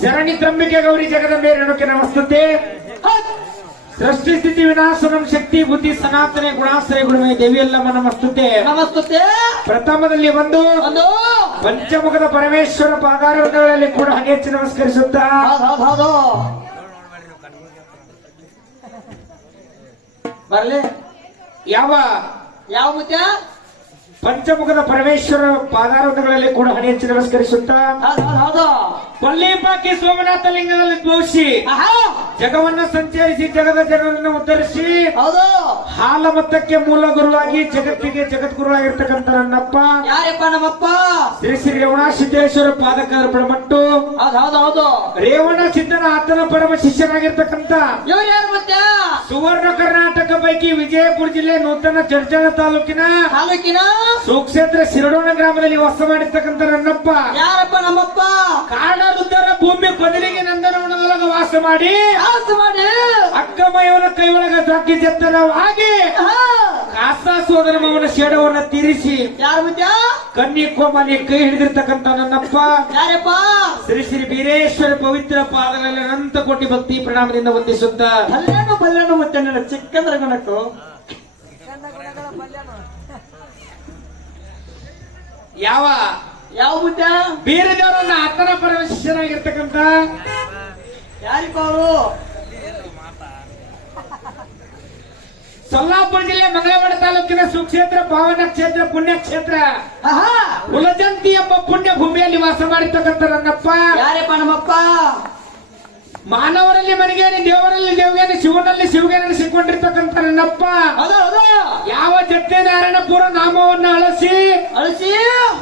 ಶರಣಿ ತ್ರಂಬಿಕೆ ಗೌರಿ ಜಗದಂಬೆ ರೇಣುಕೆ ನಮಸ್ತುತೆ. ಸೃಷ್ಟಿ ಸ್ಥಿತಿ ವಿನಾಶನಂ ಶಕ್ತಿ ಬುದ್ಧಿ ಸನಾತನೆ ಗುಣಾಶ್ರಯ ಗುಣಮಯ ದೇವಿಯಲ್ಲಮ್ಮ ನಮಸ್ತುತೆ. ನಮಸ್ತುತೆ. ಪ್ರಥಮದಲ್ಲಿ ಒಂದು ಪಂಚಮುಖದ ಪರಮೇಶ್ವರ ಪಾದಾರಗಳಲ್ಲಿ ಕೂಡ ಹಾಗೆ ಹೆಚ್ಚು ನಮಸ್ಕರಿಸುತ್ತಾ ಬರ್ಲಿ ಯಾವ ಯಾವ ಮುತ್ಯ ಪಂಚಮುಖದ ಪರಮೇಶ್ವರ ಪಾದಾರಗಳಲ್ಲಿ ಕೂಡ ಹಣೆ ಹೆಚ್ಚು ನಮಸ್ಕರಿಸುತ್ತಾ ಕೊಲ್ಲಿಪಾಕಿ ಸೋಮನಾಥ ಲಿಂಗದಲ್ಲಿ ಘೋಷಿ ಜಗವನ್ನ ಸಂಚರಿಸಿ ಜಗದ ಜನರನ್ನು ಉದ್ಧರಿಸಿ ಹಾಲ ಮತಕ್ಕೆ ಮೂಲ ಗುರುವಾಗಿ ಜಗತ್ತಿಗೆ ಜಗದ್ಗುರುವಾಗಿರ್ತಕ್ಕಂಥ ನನ್ನಪ್ಪ ಯಾರಪ್ಪ ನಮ್ಮಪ್ಪ ಶ್ರೀ ಶ್ರೀ ರೇವಣ ಸಿದ್ದೇಶ್ವರ ಪಾದಕಾರ ಪಡಮಟ್ಟು ರೇವಣ ಸಿದ್ದನ ಆತನ ಪರಮ ಶಿಷ್ಯನಾಗಿರ್ತಕ್ಕಂಥ ಸುವರ್ಣ ಕರ್ನಾಟಕ ಪೈಕಿ ವಿಜಯಪುರ ಜಿಲ್ಲೆ ನೂತನ ಚರ್ಚಳ ತಾಲೂಕಿನ ಸುಕ್ಷೇತ್ರ ಶಿರಡೋಣ ಗ್ರಾಮದಲ್ಲಿ ವಾಸ ಮಾಡಿರ್ತಕ್ಕಂಥ ನನ್ನಪ್ಪ ಯಾರಪ್ಪ ನಮ್ಮಪ್ಪ ಕಾಡಾಡುತ್ತರ ಭೂಮಿ ಬದಲಿಗೆ ನಂದನವನದೊಳಗ ವಾಸ ಮಾಡಿ ಅಕ್ಕಮಯವನ ಕೈ ಒಳಗ ದ್ರಾಕ್ಷಿ ಜತ್ತನವಾಗಿ ಕಾಸಾ ಸೋದರ ಮವನ ಶೇಡವನ್ನ ತೀರಿಸಿ ಯಾರ ಮುತ್ಯ ಕನ್ನಿ ಕೋಮಲಿ ಕೈ ಹಿಡಿದಿರ್ತಕ್ಕಂಥ ನನ್ನಪ್ಪ ಯಾರಪ್ಪ ಶ್ರೀ ಶ್ರೀ ಬೀರೇಶ್ವರ ಪವಿತ್ರ ಪಾದಗಳಲ್ಲಿ ಅನಂತ ಕೋಟಿ ಭಕ್ತಿ ಪ್ರಣಾಮದಿಂದ ವಂದಿಸುತ್ತ ಬಲ್ಲೆಣ್ಣು ಮತ್ತೆ ನನ್ನ ಚಿಕ್ಕಂದ್ರ ಗಣಕು ಯಾವ ಯಾವ ಮುತ್ಯ ಬೀರದೇವರನ್ನ ಆತನ ಪರಮ ಶಿಷ್ಯನಾಗಿರ್ತಕ್ಕಂಥ ಯಾರಿಪ್ಪ ಅವರು ಸೊಲ್ಲಾಪುರ ಜಿಲ್ಲೆ ಮಂಗಳವಾಡ ತಾಲೂಕಿನ ಸುಕ್ಷೇತ್ರ ಪಾವನ ಕ್ಷೇತ್ರ ಪುಣ್ಯಕ್ಷೇತ್ರ ಹುಲಜಂತಿ ಎಂಬ ಪುಣ್ಯ ಭೂಮಿಯಲ್ಲಿ ವಾಸ ಮಾಡಿರ್ತಕ್ಕಂಥ ನನ್ನಪ್ಪ ಯಾರಪ್ಪ ನಮ್ಮಪ್ಪ ಮಾನವರಲ್ಲಿ ಮನೆಗೇನಿ ದೇವರಲ್ಲಿ ದೇವಗೇನಿ ಶಿವನಲ್ಲಿ ಶಿವಗೇನಿಸಿಕೊಂಡಿರ್ತಕ್ಕಂಥ ನನ್ನಪ್ಪ ಯಾವ ಜತ್ತೆ ನಾರಾಯಣಪುರ ನಾಮವನ್ನು ಅಳಸಿ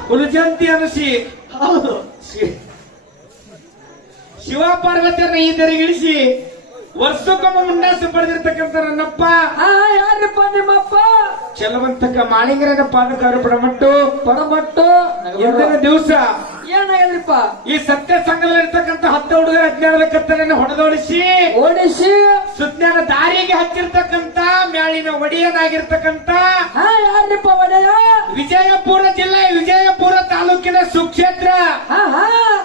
ಹುಲಜಂತಿ ಅನಸಿ ಶಿವ ಪಾರ್ವತಿಯರನ್ನ ಈ ತೆರೆಗಿಳಿಸಿ ವರ್ಷಕ್ಕೊಮ್ಮ ಮುಂಡಾಸು ಪಡೆದಿರ್ತಕ್ಕಂಥ ನನ್ನಪ್ಪ ಯಾರಪ್ಪ ನಿಮ್ಮಪ್ಪ ಚಲವಂತಕ ಮಾಳಿಂಗರನ ಪಾದಕಾರ ಪಡಮಟ್ಟು ಎಂದಿನ ದಿವಸ ಏನ ಹೇಳ್ರಿಪ್ಪ ಈ ಸತ್ಯ ಸಂಘದಲ್ಲಿರ್ತಕ್ಕಂಥ 10 ಹುಡುಗರ ಅಜ್ಞಾನದ ಕತ್ತಲೆಯನ್ನು ಹೊಡೆದೋಡಿಸಿ ಸುಜ್ಞಾನ ದಾರಿಗೆ ಹಚ್ಚಿರ್ತಕ್ಕಂಥ ಮ್ಯಾಳಿನ ಒಡೆಯನಾಗಿರ್ತಕ್ಕಂಥ ಯಾರಪ್ಪ ಒಡೆಯ ವಿಜಯಪುರ ಜಿಲ್ಲೆ ವಿಜಯಪುರ ತಾಲೂಕಿನ ಸುಕ್ಷೇತ್ರ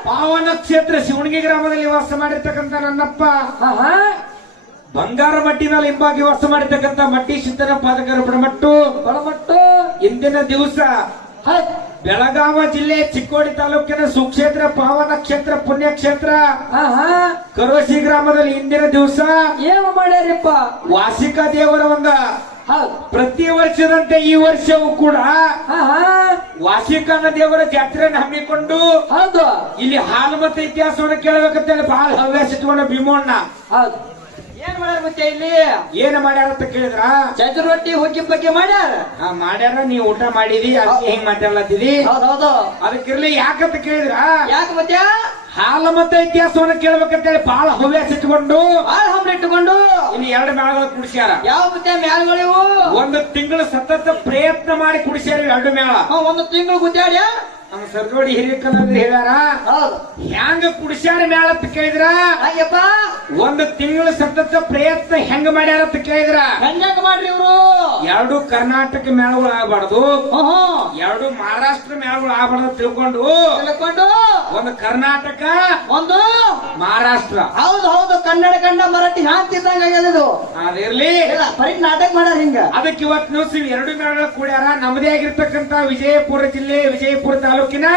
ಪಾವನ ಕ್ಷೇತ್ರ ಶಿವಣಗಿ ಗ್ರಾಮದಲ್ಲಿ ವಾಸ ಮಾಡಿರ್ತಕ್ಕಂಥ ನನ್ನಪ್ಪ ಬಂಗಾರ ಮಟ್ಟಿ ಮೇಲೆ ಹಿಂಬಾಗಿ ವಾಸ ಮಾಡಿರ್ತಕ್ಕಂಥ ಮಟ್ಟಿ ಸಿದ್ದನ ಪಾದಕರ ಪಡಮಟ್ಟು ಇಂದಿನ ದಿವಸ ಬೆಳಗಾವ ಜಿಲ್ಲೆ ಚಿಕ್ಕೋಡಿ ತಾಲೂಕಿನ ಸುಕ್ಷೇತ್ರ ಪಾವನ ಕ್ಷೇತ್ರ ಪುಣ್ಯಕ್ಷೇತ್ರ ಕರೋಶಿ ಗ್ರಾಮದಲ್ಲಿ ಇಂದಿನ ದಿವಸ ಏನು ಮಾಡ್ಯಾರಪ್ಪ ವಾಸಿಕಾ ದೇವರ ಒಂದ ಪ್ರತಿ ವರ್ಷದಂತೆ ಈ ವರ್ಷವೂ ಕೂಡ ವಾಸಿಕನ ದೇವರ ಜಾತ್ರೆಯನ್ನು ಹಮ್ಮಿಕೊಂಡು ಇಲ್ಲಿ ಹಾಲು ಮತ್ತೆ ಇತಿಹಾಸವನ್ನು ಕೇಳಬೇಕಂತೇಳಿ ಬಹಳ ಹವ್ಯಾಸ ಇಟ್ಕೊಂಡ ಭೀಮಣ್ಣ ಏನ್ ಮಾಡ್ಯಾರ ಮತ್ತೆ ಇಲ್ಲಿ ಏನ್ ಮಾಡ್ಯಾರ ಅಂತ ಕೇಳಿದ್ರ ಚಜ್ರ ರೊಟ್ಟಿ ಹುಗ್ಗಿ ಬಗ್ಗೆ ಮಾಡ್ಯಾರ ಮಾಡ್ಯಾರ ನೀವ್ ಊಟ ಮಾಡಿದಿ ಅದಕ್ಕೆ ಹೆಂಗ್ ಮಾತಾಡ್ಲತ್ತಿದಿ ಹೌದೌದು ಅದಕ್ಕಿರ್ಲಿ ಯಾಕಂತ ಕೇಳಿದ್ರ ಯಾಕೆ ಮತ್ತೆ ಹಾಲು ಮತ್ತೆ ಇತಿಹಾಸವನ್ನು ಕೇಳ್ಬೇಕಂತೇಳಿ ಬಹಳ ಹವ್ಯಾಸ ಇಟ್ಕೊಂಡು ಇಟ್ಟುಕೊಂಡು ಇಲ್ಲಿ 2 ಮೇಳಗಳು ಕುಡಿಸ್ಯಾರ ಯಾವ ಮತ್ತೆ ಮ್ಯಾಲ್ಗಳಿವು 1 ತಿಂಗಳು ಸತತ ಪ್ರಯತ್ನ ಮಾಡಿ ಕುಡಿಸ್ಯಾರ 2 ಮೇಳ 1 ತಿಂಗಳು ಗುದ್ದಾಡ್ಯ ನಮ್ಮ ಸರ್ಗೋಡಿ ಹಿರಿಕಲ್ಲಂದ್ರೆ ಹೇಳ್ಯಾರ ಹೆಂಗ ಕುಡಿಸ್ಯಾರ ಮೇಳ ಅಂತ ಕೇಳಿದ್ರ ಹಾಗೆಪ್ಪ 1 ತಿಂಗಳು ಸತತ ಪ್ರಯತ್ನ ಹೆಂಗ ಮಾಡ್ಯಾರ ಅಂತ ಕೇಳಿದ್ರ ಹೆಂಗ ಮಾಡ್ರಿ ಇವ್ರು 2 ಕರ್ನಾಟಕ ಮೇಳಗಳು ಆಗಬಾರ್ದು 2 ಮಹಾರಾಷ್ಟ್ರ ಮೇಳಗಳು ಆಗಬಾರ್ದು ತಿಳ್ಕೊಂಡು 1 ಕರ್ನಾಟಕ 1 ಮಹಾರಾಷ್ಟ್ರ ಹೌದು ಕನ್ನಡ ಕಂಡ ಮರಾಠಿ ಹಾಂತಿದ್ದಂಗ ಆಗ್ಯದ ಅದಿರ್ಲಿ ಬರೀ ನಾಟಕ ಮಾಡ್ಯಾರ ಹಿಂಗ ಅದಕ್ಕೆ ಇವತ್ತು ದಿವಸ 2 ಮೇಳಗಳು ಕೂಡ್ಯಾರ ನಮ್ಮದೇ ಆಗಿರ್ತಕ್ಕಂಥ ವಿಜಯಪುರ ಜಿಲ್ಲೆ ವಿಜಯಪುರ ತಾಲೂಕಿನ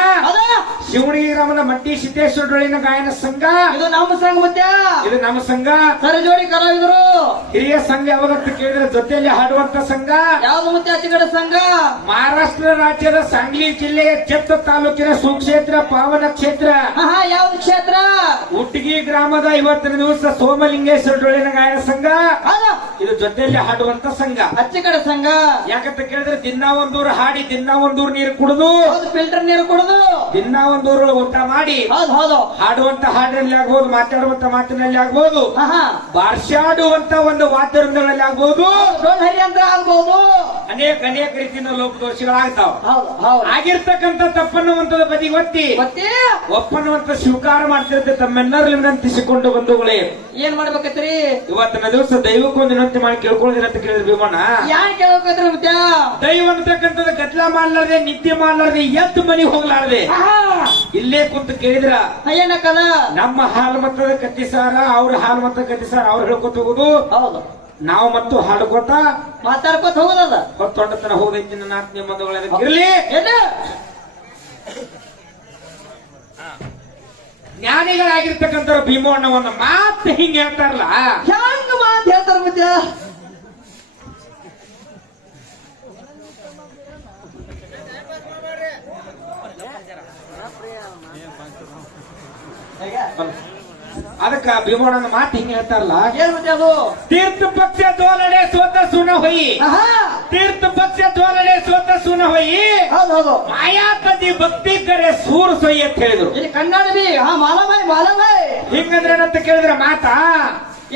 ಶಿವಣಗಿ ಗ್ರಾಮದ ಮಟ್ಟಿ ಸಿದ್ದೇಶ್ವರ ಡೊಳ್ಳಿನ ಗಾಯನ ಸಂಘ ಇದು ನಮ್ಮ ಸಂಘ ಮತ್ತೆ ಇದು ನಮ್ಮ ಸಂಘ ಸರಜೋಡಿ ಕಲಾವಿದರು ಹಿರಿಯ ಸಂಘ ಯಾವಾಗಂತ ಕೇಳಿದ್ರೆ ಜೊತೆಯಲ್ಲಿ ಹಾಡುವಂತ ಸಂಘ ಯಾವ್ದು ಮತ್ತೆ ಅಚ್ಚಗಡ ಸಂಘ ಮಹಾರಾಷ್ಟ್ರ ರಾಜ್ಯದ ಸಾಂಗ್ಲಿ ಜಿಲ್ಲೆಯ ಜತ್ತ ತಾಲೂಕಿನ ಸುಕ್ಷೇತ್ರ ಪಾವನ ಕ್ಷೇತ್ರ ಯಾವ್ದು ಕ್ಷೇತ್ರ ಉಟ್ಗಿ ಗ್ರಾಮದ ಇವತ್ತಿನ ದಿವಸ ಸೋಮಲಿಂಗೇಶ್ವರ ಡೊಳ್ಳಿನ ಗಾಯನ ಸಂಘ ಇದು ಜೊತೆಯಲ್ಲಿ ಹಾಡುವಂತ ಸಂಘ ಅಚ್ಚಗಡ ಸಂಘ ಯಾಕಂತ ಕೇಳಿದ್ರೆ ದಿನ ಒಂದೂರು ಹಾಡಿ ದಿನ ಒಂದೂರು ನೀರು ಕುಡಿದು ಫಿಲ್ಟರ್ ನೀರು ಕುಡಿದು ದಿನ ಒಂದೂರು ಊಟ ಮಾಡಿ ಹೌದು ಹಾಡುವಂತ ಹಾಡಿನಲ್ಲಿ ಆಗ್ಬೋದು ಮಾತಾಡುವಂತ ಮಾತಿನಲ್ಲಿ ಆಗ್ಬೋದು ಬಾರ್ಷಾಡುವಂತ ಒಂದು ವಾದ್ಯವೃಂದಗಳಲ್ಲಿ ಆಗ್ಬೋದು ಹರಿ ಅಂತ ಆಗ್ಬಹುದು ಅನೇಕ ರೀತಿಯ ಲೋಪದೋಷಗಳಾಗ್ತಾವ ಆಗಿರ್ತಕ್ಕಂಥ ತಪ್ಪನ್ನುವಂತದ ಬದಿ ಒತ್ತಿ ಒಪ್ಪನ್ನುವಂತ ಸ್ವೀಕಾರ ಮಾಡ್ತಿರುತ್ತೆ ತಮ್ಮ ನಿಮ್ಮೆಲ್ಲರಲ್ಲಿ ವಿನಂತಿಸಿಕೊಂಡು ಬಂಧುಗಳೇ, ಏನ್ ಮಾಡ್ಬೇಕತ್ರಿ? ಇವತ್ತಿನ ದಿವಸ ದೈವಕ್ಕೊಂದು ವಿನಂತಿ ಮಾಡಿ ಕೇಳ್ಕೊಳ್ಳೋದಿಲ್ಲ ಅಂತ ಕೇಳಿದ್ರೆ ಭೀಮಣ್ಣ, ಯಾನ್ ಕೇಳ್ಬೇಕತ್ರಿ ಮತ್ತೆ? ದೈವ ಅಂತಕ್ಕಂಥದ್ದು ಗದ್ಲ ಮಾಡ್ಲಾರ್ದೆ, ನಿದ್ದೆ ಮಾಡ್ಲಾರ್ದೆ, ಎದ್ದು ಮನೆಗೆ ಹೋಗ್ಲಾರ್ದೆ ಇಲ್ಲೇ ಕುಂತು ಕೇಳಿದ್ರ ಏನಕ್ಕದ? ನಮ್ಮ ಹಾಲು ಮತ್ತದ ಕತ್ತಿಸಾರ, ಅವ್ರ ಹಾಲು ಮತ್ತ ಕತ್ತಿಸಾರ, ಅವ್ರು ಹೇಳ್ಕೊತ ಹೋಗುದು, ಹೌದು, ನಾವು ಮತ್ತು ಹಾಡ್ಕೋತ ಮಾತಾಡ್ಕೊತ ಹೋಗುದದ. ಹೊತ್ತೊಂಡತನ ಹೋಗೈತಿ ನನ್ನ ಆತ್ಮೀಯ ಬಂಧುಗಳ ಇರ್ಲಿ. ಏನು ಜ್ಞಾನಿಗಳಾಗಿರ್ತಕ್ಕಂಥ ಭೀಮಣ್ಣ ಒಂದು ಮಾತು ಹಿಂಗ ಹೇಳ್ತಾರಲ್ಲ, ಹ್ಯಾಂಗ ಮಾತು ಹೇಳ್ತಾರ ಮತ್ತೆ? ಅದಕ್ಕ ಭೀಮಣ್ಣನ ಮಾತು ಹಿಂಗ ಹೇಳ್ತಾರಲ್ಲ, ಏನ್ ಮತ್ತೆ ಅದು? ತೀರ್ಥ ಪಕ್ಷ ತೋಲಡೆ ಸೋತ ಸುನ ಹೊಯಿ, ಆಹಾ, ತೀರ್ಥ ಪಕ್ಷ ತೋಲಡೆ ಸೋತ ಸುನ ಹೊಯಿ, ಹೌದು ಹೌದು. ಮಾಯಾಪತಿ ಭಕ್ತಿ ಕರೆ ಸೂರ್ ಸೊಯ್ ಅಂತ ಹೇಳಿದ್ರು. ಇಲ್ಲಿ ಕನ್ನಡ ಬಿ ಮಾಲಮಾಯ್ ಹಿಂಗಂದ್ರೆ ಏನಂತ ಕೇಳಿದ್ರ ಮಾತಾ,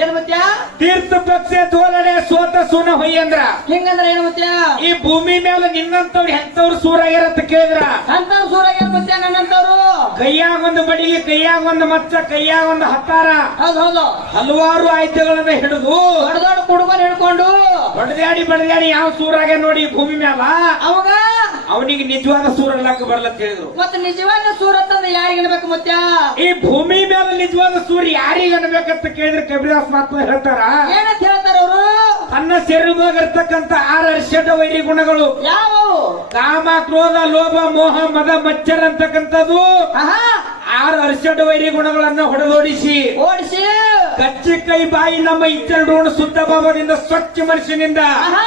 ಏನ್ ಮತ್ತೆ? ತೀರ್ಥ ಪಕ್ಷ ತೋಲಡೆ ಸೋತ ಸುನ ಹೊಯ್ ಅಂದ್ರ ಹಿಂಗಂದ್ರೆ ಏನ್ ಮತ್ತೆ? ಈ ಭೂಮಿ ಮೇಲೆ ನಿನ್ನಂತವ್ರು ಎಂತವ್ರು ಸೂರಾಗ್ಯಾರಂತ ಕೇಳಿದ್ರ, ಅಂತ ಸೂರಾಗ ಏನ್ ಮತ್ತೆ? ನನ್ನಂತವ್ರು ಕೈಯಾಗ ಒಂದು ಬಡಿಗೆ, ಕೈಯಾಗ ಒಂದು ಮಚ್ಚ, ಕೈಯಾಗ ಒಂದು ಹತ್ತಾರ, ಹೌದು ಹೌದು, ಹಲವಾರು ಆಯುಧಗಳನ್ನ ಹಿಡಿದು ದೊಡ್ಡ ದೊಡ್ಡ ಕುಡುಗನ್ ಹಿಡ್ಕೊಂಡು ಬಡದಾಡಿ ಯಾವ ಸೂರಾಗ ನೋಡಿ ಭೂಮಿ ಮ್ಯಾಲ ಅವಾಗ ಅವನಿಗೆ ನಿಜವಾದ ಸೂರಲ್ಲಾಕ ಬರ್ಲಂತ ಹೇಳಿದ್ರು. ಮತ್ತೆ ನಿಜವಾದ ಸೂರತ್ತಂದ್ರೆ ಯಾರಿಗೆ ಅನ್ಬೇಕು ಮತ್ತೆ? ಈ ಭೂಮಿ ಮೇಲೆ ನಿಜವಾದ ಸೂರ್ಯ ಯಾರಿಗೆ ಅನ್ಬೇಕಂತ ಕೇಳಿದ್ರೆ ಕಬೀರದಾಸ್ ಮಾತು ಹೇಳ್ತಾರ, ಏನಂತ ಹೇಳ್ತಾರ ಅವರು? ತನ್ನ ಶರೀರದಾಗ ಇರ್ತಕ್ಕಂಥ 6 ಅರ್ಷಡ್ ವೈರಿ ಗುಣಗಳು, ಯಾವ? ಕಾಮ, ಕ್ರೋಧ, ಲೋಭ, ಮೋಹ, ಮದ, ಮಚ್ಚರ ಅಂತಕ್ಕಂಥದ್ದು ಆಹಾ, 6 ಅರ್ಷಡ್ ವೈರಿ ಗುಣಗಳನ್ನ ಹೊಡೆದೋಡಿಸಿ ಓಡಿಸಿ ಕಚ್ಚಿ ಕೈ ಬಾಯಿ ನಮ್ಮ ಇಚ್ಚರಡೋಣ ಶುದ್ಧ ಭಾವದಿಂದ ಸ್ವಚ್ಛ ಮನುಷ್ಯನಿಂದ ಆಹಾ,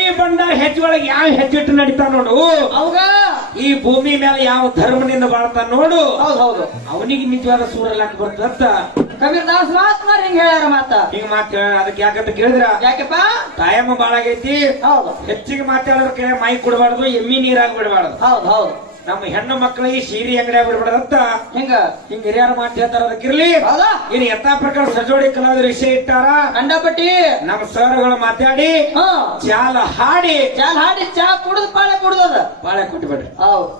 ಈ ಬಂಡಾರ ಹೆಜ್ಜೆಯೊಳಗೆ ಯಾವ ಹೆಜ್ಜೆಟ್ಟು ನಡೀತಾ ನೋಡು, ಅವಾಗ ಈ ಭೂಮಿ ಮೇಲೆ ಯಾವ ಧರ್ಮದಿಂದ ಬಾಳ್ತಾ ನೋಡು, ಹೌದು ಹೌದು, ಅವನಿಗೆ ನಿಜವಾದ ಸೂರಲ್ಲಾಕ ಬರ್ತದಂತ ಕಬೀರದಾಸ್ ಮಾತ್ಮಾರ್ ಹಿಂಗ ಹೇಳ್ಯಾರ ಮಾತ. ಹಿಂಗ ಮಾತು ಹೇಳ. ಅದಕ್ಕೆ ಯಾಕಂತ ಕೇಳಿದ್ರ ಯಾಕೆಪ್ಪ? ಕಾಯಮ್ಮ ಬಾಳಾಗೈತಿ, ಹೌದು ಹೆಚ್ಚಿಗೆ ಮಾತಾಡೋದ್ರ ಕೈ ಮೈ ಕೊಡಬಾರ್ದು, ಎಮ್ಮಿ ನೀರಾಗ ಬಿಡಬಾರ್ದು. ಹೌದು ಹೌದು, ನಮ್ಮ ಹೆಣ್ಣು ಮಕ್ಕಳಿಗೆ ಸೀರೆ ಅಂಗಡಿಯಾಗ ಬಿಡಬಾರ್ದಂತ ಹಿಂಗ ಹಿಂಗ ಹಿರಿಯರು ಮಾತು ಹೇಳ್ತಾರ. ಅದಕ್ಕಿರ್ಲಿ, ಹೌದಾ? ಇನ್ನು ಯಥಾ ಪ್ರಕಾರ ಸಜೋಡಿ ಕಲಾವಿದ ವಿಷಯ ಇಟ್ಟಾರ, ಕಂಡಪಟ್ಟಿ ನಮ್ಮ ಸರ್ಗಳು ಮಾತಾಡಿ ಹಾ, ಚಾಲ ಹಾಡಿ ಚಾಲ್ ಹಾಡಿ ಚಾ ಕುಡಿದು ಪಾಳೆ ಕುಡ್ದದ. ಬಾಳೆ ಕೊಟ್ಟು ಬಿಡ್ರಿ. ಹೌದು.